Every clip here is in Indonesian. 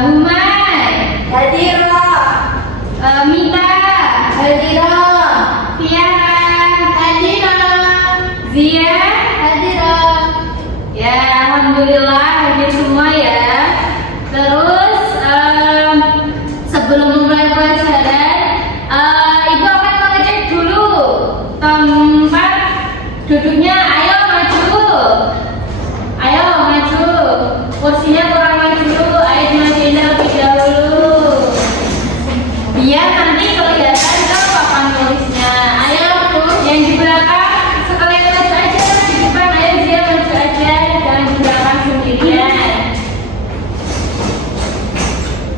Humay. Hadira. Mita. Hadira. Tiara. Hadira. Zia. Hadira. Ya, alhamdulillah hadir semua ya. Terus sebelum memulai pelajaran, Ibu akan mengecek dulu tempat duduknya. Ayo maju. Kursinya kurang maju. Ayo dimajuin lebih dahulu. Biar nanti kelihatan ke papan tulisnya. Ayo yang di belakang sekalian maju aja. Di depan ayo dia maju aja. Jangan di belakang sendirian.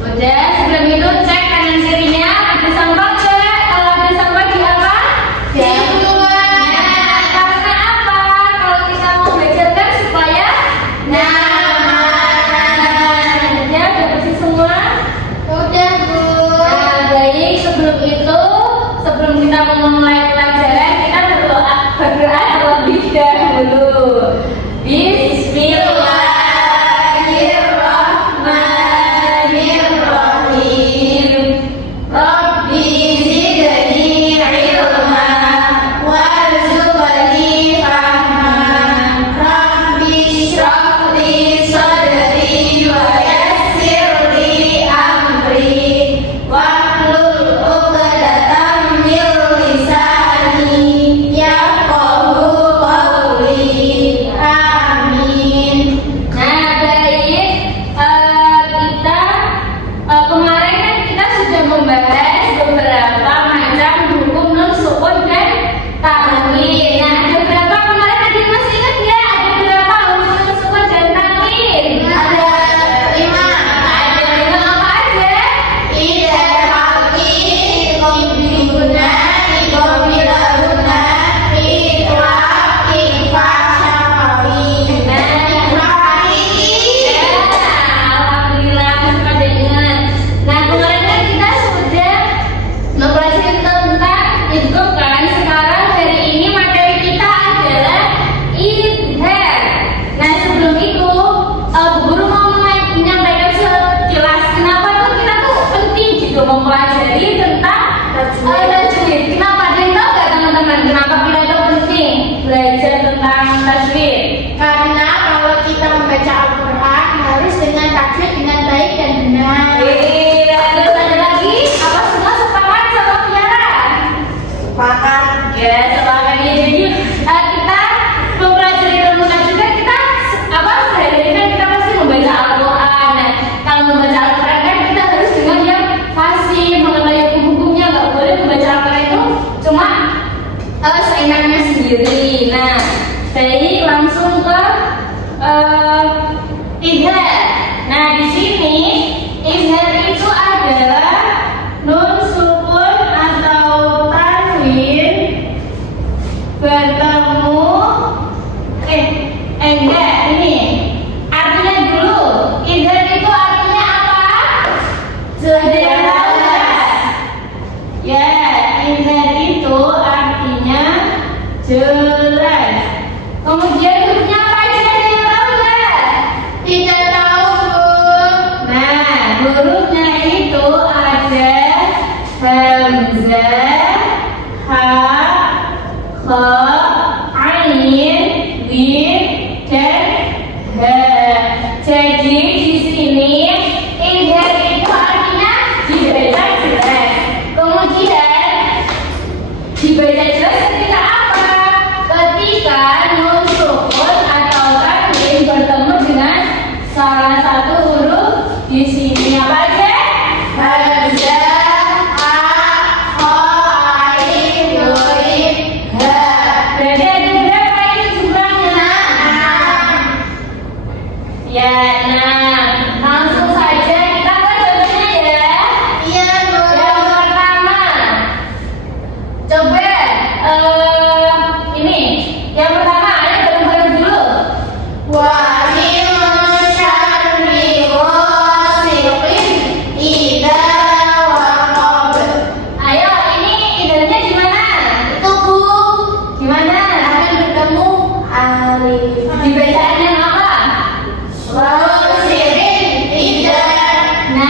Udah, sebelum itu cek kanan kirinya. Ada sampah nggak? Kalau ada sampah di apa? Dibuang. Karena apa? Kalau kita mau belajar kan supaya udah bersih semua. Udah, Bu. Nah, baik, sebelum kita memulai pelajaran, kita berdoa terlebih dahulu. Bismillahirrahmanirrahim. Rabbi zidni ilma warzuqni fahma. Rabbi shrah li sadri wa yassir li amri wahlul 'uqdatam min lisani yafqahu qawli. Amin. Nah, baik, kita kemarin kan kita sudah membahas beberapa macam hukum nun sukun dan tanwin. Nah, ada berapa kemarin? Ada yang masih ingat nggak? Ada berapa hukum nun sukun dan tanwin? Ada 5. Ada 5 apa aja? Idhar haqi, Ibnuna, Ibnuna, Iqra, Iqfa, Syafawi. Alhamdulillah masih pada ingat. Nah, kemarin kan kita sudah mempelajari tentang idgham kan. Sekarang hari ini materi kita adalah idhar. Nah, sebelum itu Bu Guru mau menyampaikan sekilas kenapa tuh kita tuh penting gitu mempelajari tentang tajwid. Kenapa? Ada yang tahu nggak teman-teman? Kenapa kita itu penting belajar tentang tajwid? Karena kalau kita membaca Al-Quran harus dengan tajwid dengan baik dan benar. Terus ada lagi? Apa semua sepakat sama Tiara? Sepakat. Ya, sepakat ya. Jadi kita mempelajari ilmu tajwid kan kita sehari-hari kan kita pasti membaca Al-Quran. Nah, kalau membaca Al-Quran kan kita harus dengan yang fasih, mengenai hukum-hukumnya. Nggak boleh membaca Al-Quran itu cuma seenaknya sendiri. Nah, baik, langsung ke idhar. Nah, di sini idhar itu adalah nun sukun atau tanwin bertemu enggak, ini artinya dulu. Idhar itu artinya apa? Sudah tahu nggak? Ya, idhar itu artinya jelas. Kemudian hurufnya apa aja? Ada yang tahu nggak? Tidak tahu, Bu. Nah, hurufnya itu ada hamzah, ha, kha, ain, mim, dan ha. Jadi di sini idhar itu artinya dibaca jelas. Kemudian dibaca jelas ketika apa? Ketika nun sukun atau tanwin bertemu dengan salah satu huruf di sini apa aja? Hamzah, ha, kha, ain, mim, ha. Berarti ada berapa ini jumlahnya? 6. Ya, nah langsung saja kita ke contohnya ya. Iya, Bu. Yang pertama, coba ini yang pertama ayo bareng-bareng dulu. Wa min syarri ghasiqin idza waqab. Ayo, ini idenya gimana? Itu, Bu. Gimana? Akan bertemu alif. Dibacaannya apa? Wa sirin idza. Nah,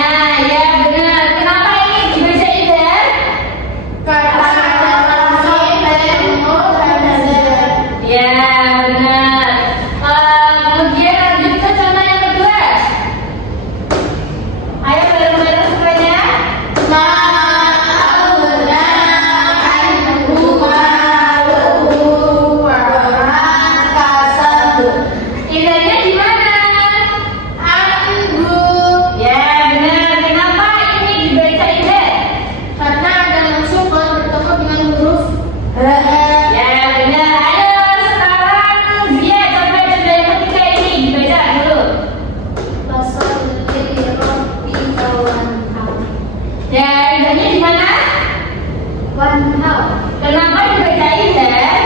Ya, benar. Kemudian lanjut ke contoh yang kedua. Ayo bareng-bareng semuanya. Indahnya di mana? Ya, benar. Kenapa ini dibaca indah? Karena ada langsung bertemu dengan huruf Ya, benar. Ayo sekarang dia coba yang ketiga ini dibaca dulu. Ya, indahnya di mana? Kenapa dibaca indah?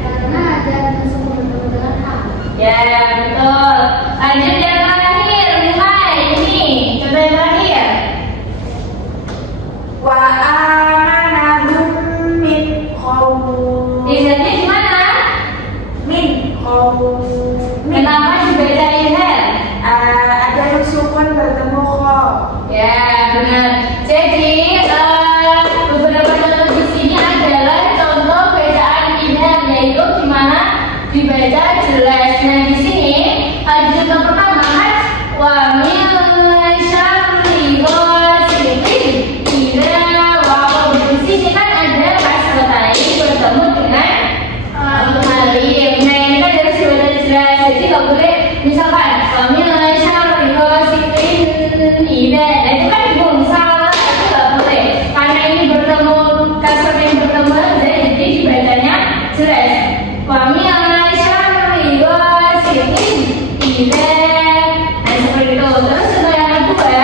Karena ada langsung bertemu dengan hal. Ya, betul. Lanjut yang terakhir, mulai ini. Coba yang terakhir. Wa amanahum min khawf. Indahnya di mana? Min khawf. Kenapa dibaca indah? Ada yang sukun bertemu khawf. Ya, benar. Jadi beberapa contoh di sini adalah contoh bacaan indah, yaitu di mana dibaca jelas. Nah, di sini ada contoh pertama kan, wa min syarri ghasiqin idza waqab. Di sini kan ada kasrotain bertemu dengan alif. Nah, ini kan harus dibaca jelas. Jadi nggak boleh misalkan wa min syarri ghasiqin idza. Nah, itu kan bingung, salah, itu nggak boleh karena ini bertemu kasroh yang bertemu jadi dibacanya jelas. Wa min syarri ghasiqin idza. Nah, seperti itu. Terus contoh yang kedua,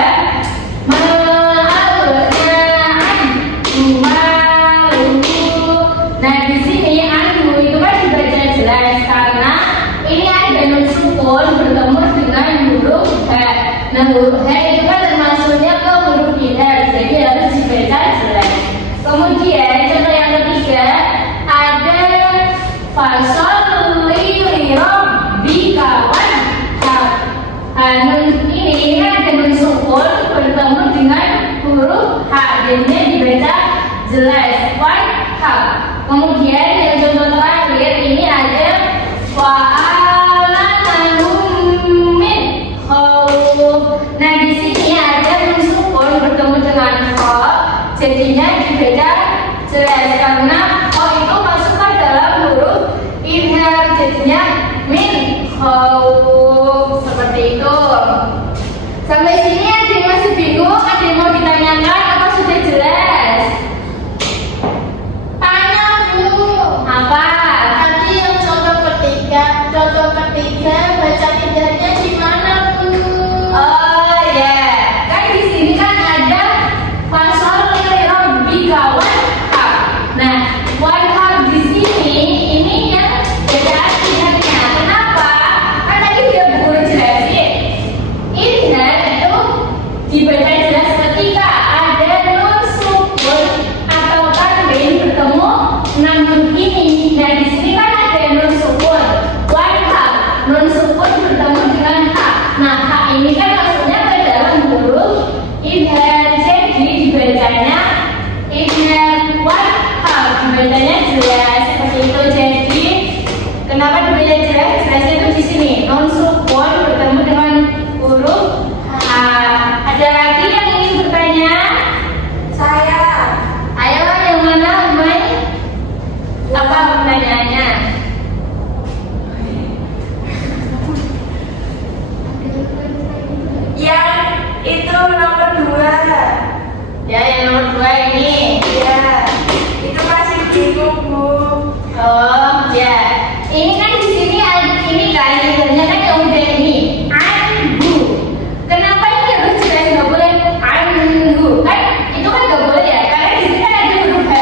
nah, di sini anu itu kan dibaca jelas karena ini ada nun sukun bertemu dengan huruf h. Nah, huruf h itu kan termasuknya ke huruf idhar, jadi harus dibaca jelas. Kemudian contoh yang ketiga ada fasholli li rabbika wanhar. Nun ini kan ada nun sukun bertemu dengan huruf h, jadinya dibaca jelas wanhar. Kemudian yang contoh terakhir ini ada wa amanahum min khawf. Nah, di sini ada nun sukun bertemu dengan kha, jadinya dibaca jelas karena kha itu masuk ke dalam huruf idhar, jadinya min khawf. Seperti itu. Sampai sini ada yang masih bingung? Ada yang mau ditanyakan apa sudah jelas? Tanya Bu. Apa? Tadi yang contoh ketiga baca indahnya di mana Bu? Oh ya, kan di sini kan ada fasholli li rabbika wanhar. Nah, wanhar di sini ini yang bacaan indahnya. Kenapa? Kan tadi dia guru jelasin. Indah itu dibaca jelas ketika ada nun sukun atau tanwin bertemu dengan nun ini. Nah, di sini kan ada nun sukun, wanhar, nun sukun bertemu dengan h. Nah, h ini kan maksudnya ke dalam huruf idhar, jadi dibacanya idhar wanhar, dibacanya jelas seperti itu. Jadi kenapa dibaca jelas? Jelasnya itu di sini nun sukun bertemu dengan huruf h. Ada lagi yang ingin bertanya? Saya Ayo, yang mana, Mai? Apa pertanyaannya? yang itu nomor 2. Ya, yang nomor 2 ini. Ya, itu masih bingung Bu. Oh, ya. Ini kan di sini ini kan indahnya kan yang udah ini. Anhu. Kenapa ini harus jelas, nggak boleh anhu? Kan itu kan nggak boleh ya, karena di sini kan ada huruf h.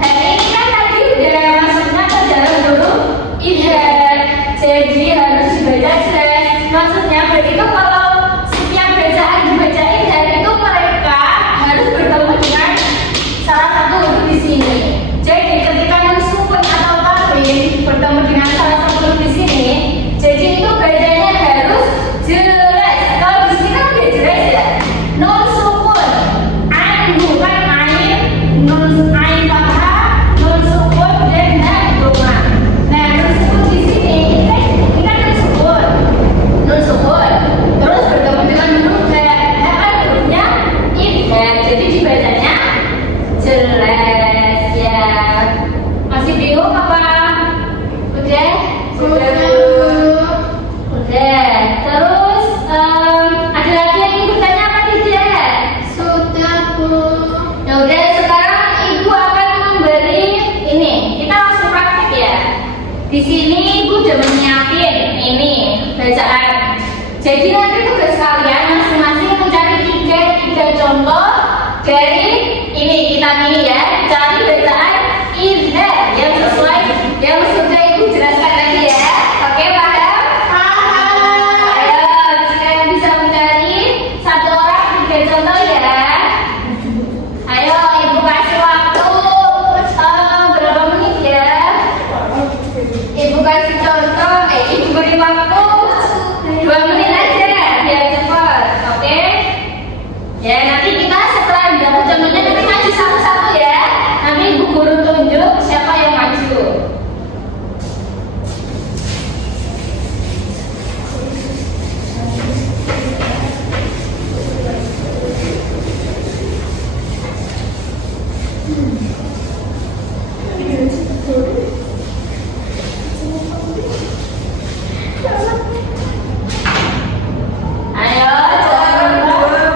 H ini kan tadi udah masuknya ke dalam huruf idhar, jadi harus dibaca jelas. Maksudnya berarti itu kalau setiap bacaan dibaca idhar itu mereka harus bertemu dengan salah satu huruf di sini. Jadi ketika nun sukun atau tanwin bertemu dengan salah satu huruf di sini, jadi itu bacanya sini ibu udah menyiapin ini bacaan. Jadi nanti tugas kalian masing-masing mencari tiga contoh dari ini kitab ini ya. Cari bacaan idza yang sesuai yang sudah ibu jelaskan tadi ya. Oke, paham? Ayo, jika yang bisa mencari satu orang 3 contoh ya. Ayo, ibu kasih waktu berapa menit ya? Ibu kasih contoh, ibu beri waktu 2 menit aja biar cepat, oke? Ya, nanti kita setelah dapat contohnya nanti maju satu-satu ya. Nanti ibu guru tunjuk siapa yang maju. Ayo,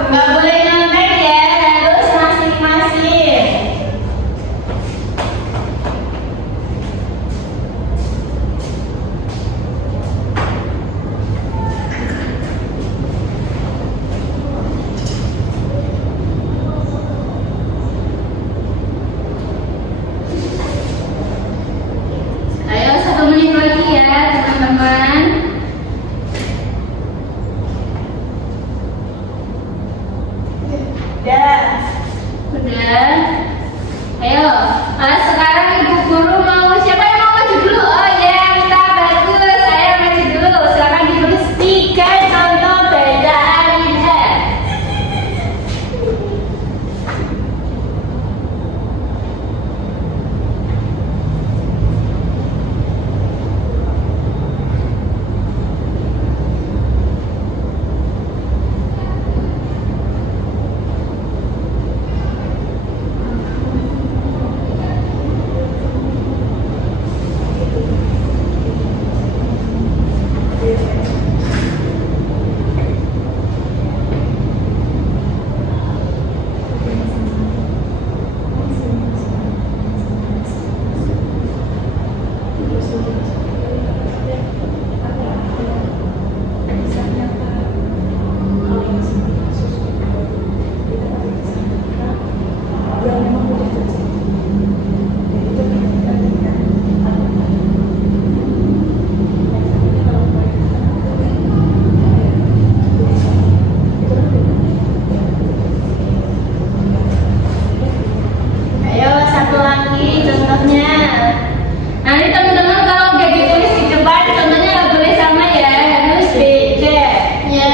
nggak boleh nyontek ya, harus masing-masing. Ayo 1 menit lagi ya teman-teman. Udah. Ayo, sekarang ibu guru mau siapa yang mau maju dulu? Oh ya, kita bagus. Saya maju dulu. Silakan ditulis 3 contoh bacaan idza. Ayo, satu lagi contohnya. Nanti teman-teman kalau udah ditulis di depan, contohnya nggak boleh sama ya, harus beda. Ya.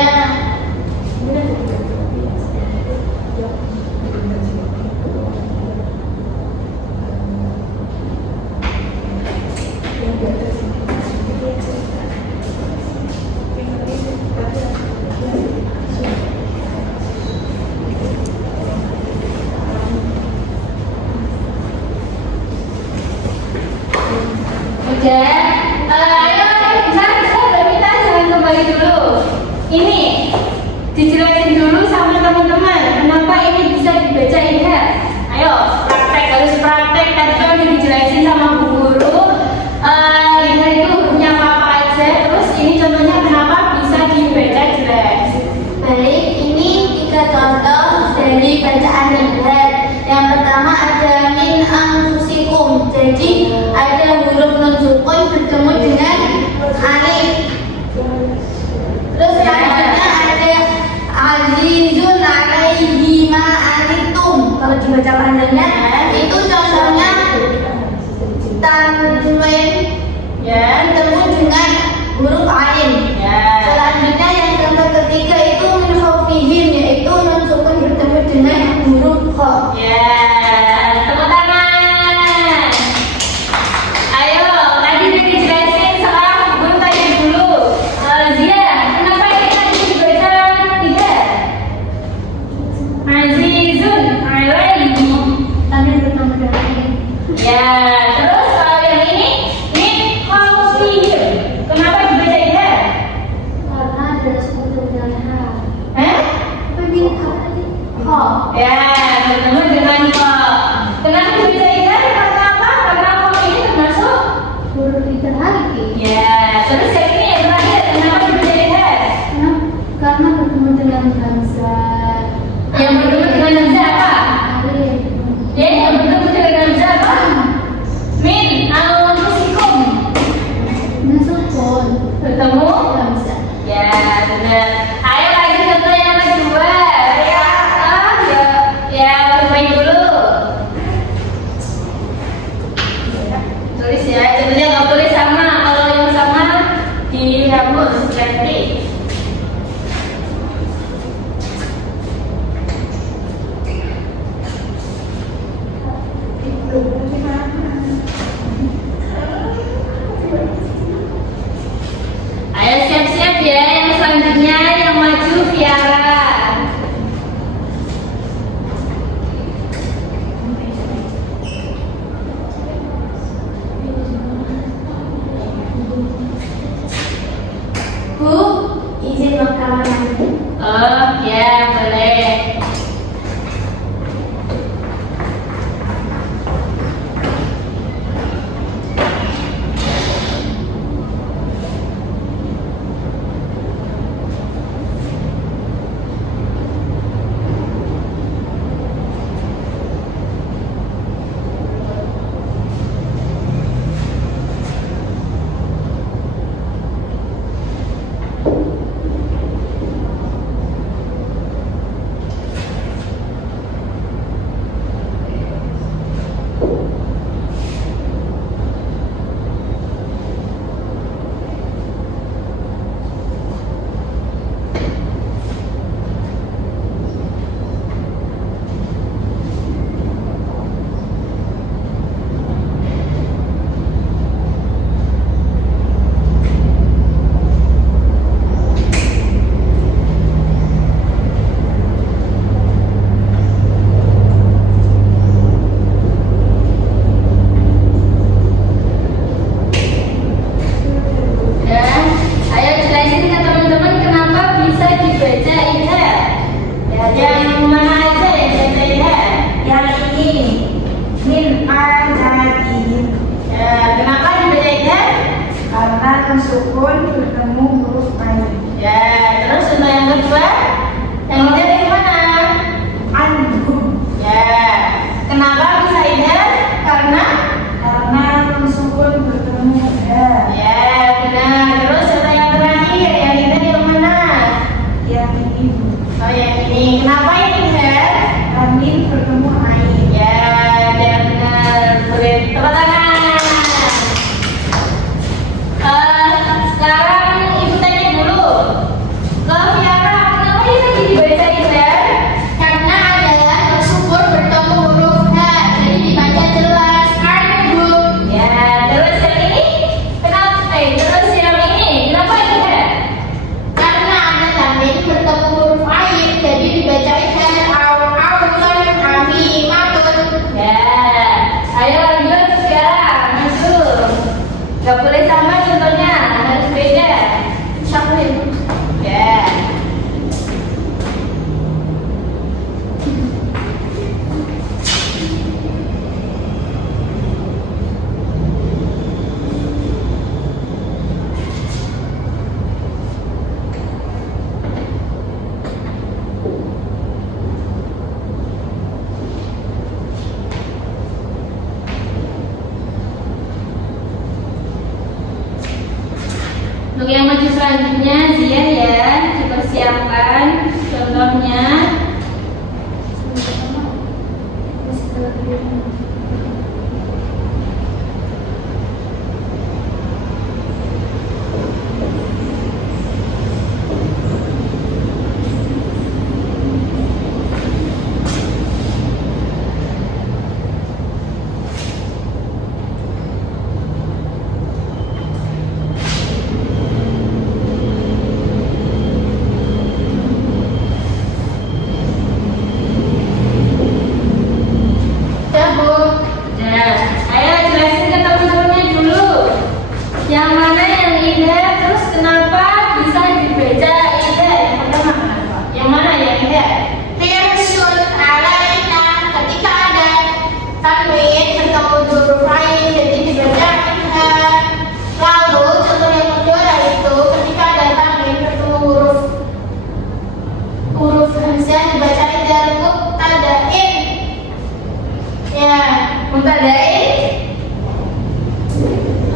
Udah. Ayo, bisa kita jangan kembali dulu. Ini dijelasin dulu sama teman-teman kenapa ini bisa dibaca idza. Ayo, praktek, harus praktek. Tadi kan udah dijelasin sama bu guru. Idza itu hurufnya apa aja. Terus ini contohnya kenapa bisa dibaca jelas. Baik, ini 3 contoh dari bacaan idza. Yang pertama ada min anfusikum. Jadi ada huruf nun sukun bertemu dengan alif. Terus selanjutnya ada azizun alaihi ma anitum. Kalau dibaca panjangnya itu contohnya tanwin Ya. bertemu dengan huruf ain. Ya. Selanjutnya yang contoh ketiga itu min khafifin, yaitu nun sukun bertemu dengan huruf kha. Ya, tepuk tangan. Ayo, tadi udah dijelasin, sekarang gue tanya dulu. Zia, kenapa ini tadi dibaca 3? Azizun alaihi. Tadi bertemu dengan ain. Ya, terus kalau yang ini min khawfihim. Kenapa dibaca 3? Karena ada sekutu dengan ha. Hah? Apa min ha tadi? Ha. Ya, bertemu dengan kok. Kenapa dibaca 3? Karena apa? Karena kok ini termasuk Huruf literasi. Ya, terus yang ini yang terakhir, kenapa dibaca idhar? Karena bertemu dengan Hamza. Yang bertemu dengan Hamzah apa? Alif. Ya, yang bertemu dengan Hamzah apa? Min anfusikum. Nasukun. Bertemu? Hamza. Ya, benar. Ayo lagi contoh yang kedua. Ya, ya, bermain dulu. Tulis ya, contohnya nggak boleh sama. Kalau yang sama dihapus ganti. Ayo siap-siap ya, yang selanjutnya yang maju Viara. Bu, izin ke kamar mandi. Oh ya, boleh. Dan ayo jelasin ke teman-teman kenapa bisa dibaca idhar. Ya, yang mana aja yang baca idhar? Yang ini min ajadin. Ya, kenapa dibaca idhar? Karena sukun bertemu huruf ain. Ya, terus untuk yang kedua, yang idhar yang mana? Anhum. Ya, kenapa bisa idhar? Karena Sukun bertemu ha. ya benar. Terus untuk yang terakhir, yang idhar yang mana? Yang ini Oh yang ini. Kenapa ini idhar? amin bertemu ain. Ya, dia benar. Boleh tepuk tangan. Sekarang ibu tanya dulu ke Viara, kenapa ini tadi dibaca idhar? Karena adalah tersubur bertemu huruf H, jadi dibaca jelas. Karena Bu. Ya, terus yang ini kenapa? Terus yang ini kenapa idhar? Karena ada tamrin bertemu huruf ain, jadi dibaca idhar. Aun kami matun. Ya, ayo lanjut sekarang maju. Gak boleh sama contohnya, harus beda. Siapa ya? Ya. Untuk yang maju selanjutnya, Zia ya, dipersiapkan contohnya. Ya Bu. Mubtadain.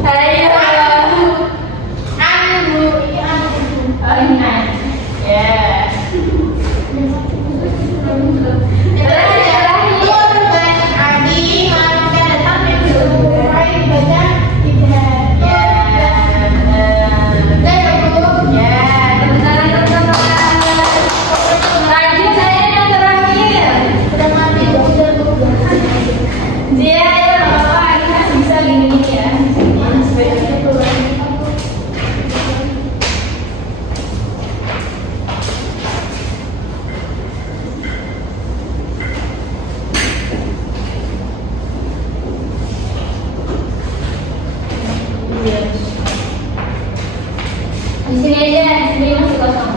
Ayo. Anhu ini anhu. Oh ini an. Ya. Turban abi maka datang dari huruf ain baca tidak. Ya. Udah ya Bu. Ya, teman-teman. Lanjut saya yang terakhir. Udah mati udah Bu. Dia ya apa ini masih bisa gini ya. Di sini aja, di sini masih kosong.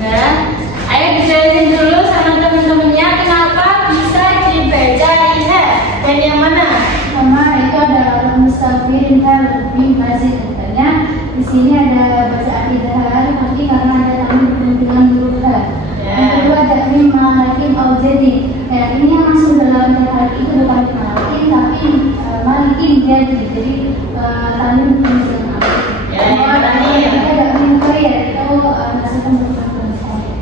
Nah, ayo dijelasin dulu sama teman-temannya kenapa bisa dibaca inha dan yang mana? Pertama itu adalah mustafir hal lebih masih katanya di sini ada bacaan idhar tapi karena ada tambahan dengan huruf h. Yang kedua ada mimma hakim au jadi. Ini yang masuk dalam hal itu bukan malikin tapi malikin jadi tambahan dengan Ya, yang terakhir. ada mimma ya itu masukkan bukan.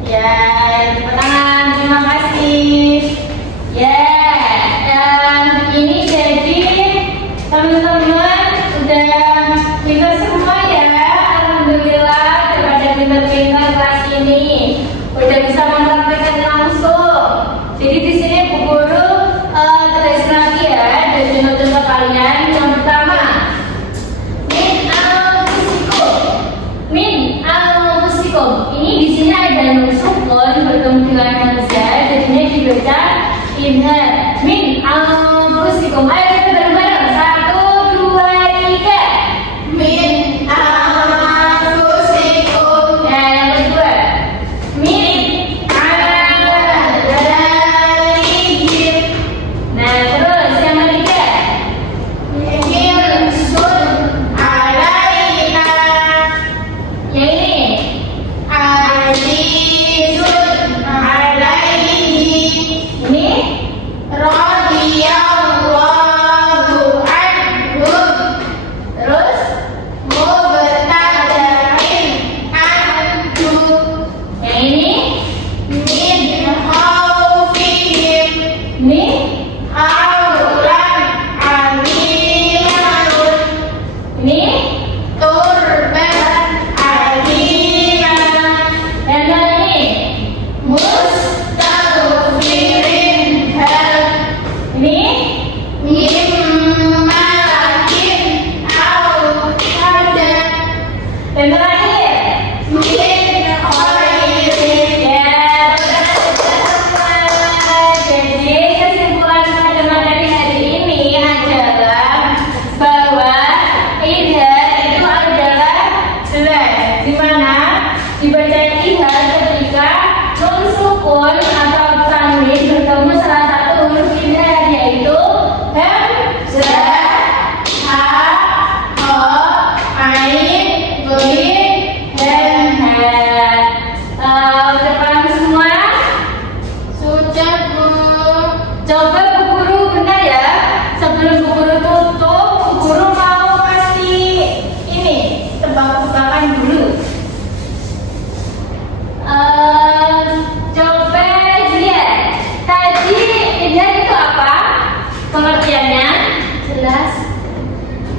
Ya, tepuk tangan. Terima kasih. Ya, dan ini jadi teman-teman udah pintar semua ya. Alhamdulillah daripada pintar-pintar kelas ini udah bisa mempraktekkan langsung. Jadi di sini Bu Guru terusin lagi ya dari contoh-contoh kalian. Yang pertama, min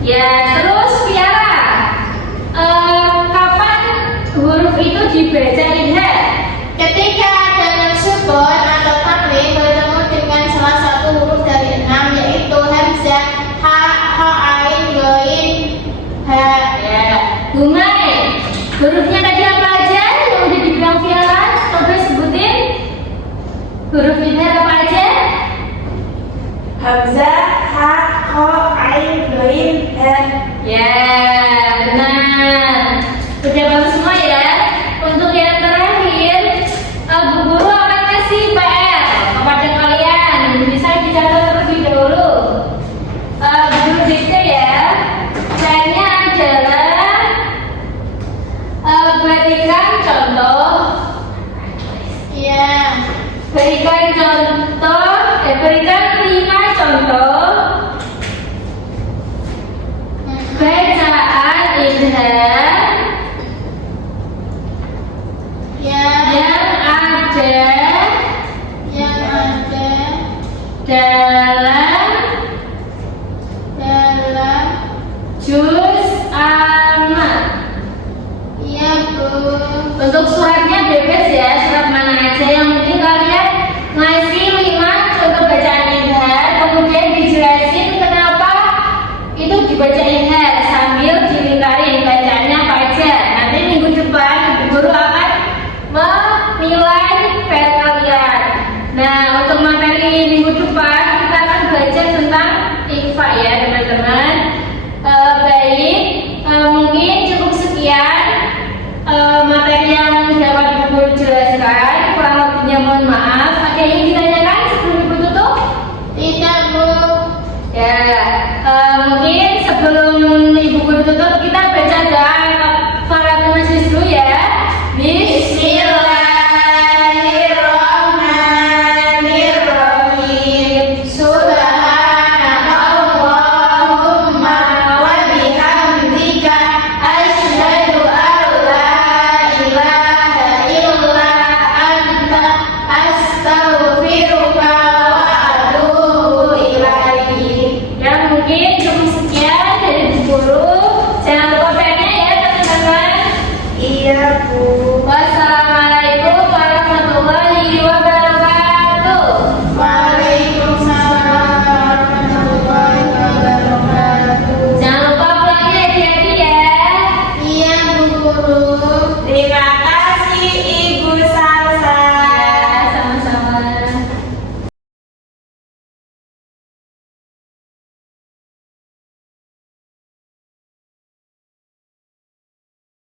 Ya, terus Tiara, kapan huruf itu dibaca idhar? Ketika dengan sukun atau tanwin bertemu dengan salah satu huruf dari 6, yaitu hamzah, ha, ain, ghain, ha. Ya, Humay, hurufnya tadi apa aja yang udah dibilang Tiara? Coba sebutin. Huruf idhar apa aja? Hamzah, ha, kho, ain, ghain, ha. Ya, benar. Udah bagus semua ya. Untuk yang terakhir, Bu Guru akan kasih PR kepada kalian. Bisa dicatat terlebih dahulu. Bu Guru dikte ya. Caranya adalah berikan contoh. Ya. Berikan 5 contoh bacaan idhar Ya. yang ada dalam juz amma. Iya, Bu. Untuk suratnya bebas ya, surat mana aja yang penting kalian ngasih 5 contoh bacaan idhar, kemudian dijelasin kenapa itu dibaca idhar sambil dilingkarin bacaannya apa aja. Nanti minggu depan Ibu Guru akan menilai PR kalian. Nah, untuk materi minggu depan kita akan belajar tentang ikhfa ya teman-teman. Baik, mungkin cukup sekian materi yang dapat Ibu Guru jelaskan. Kurang lebihnya mohon maaf. Ada yang ditanyakan sebelum Ibu tutup? Tidak, Bu. Ya, mungkin sebelum Ibu Guru tutup kita baca doa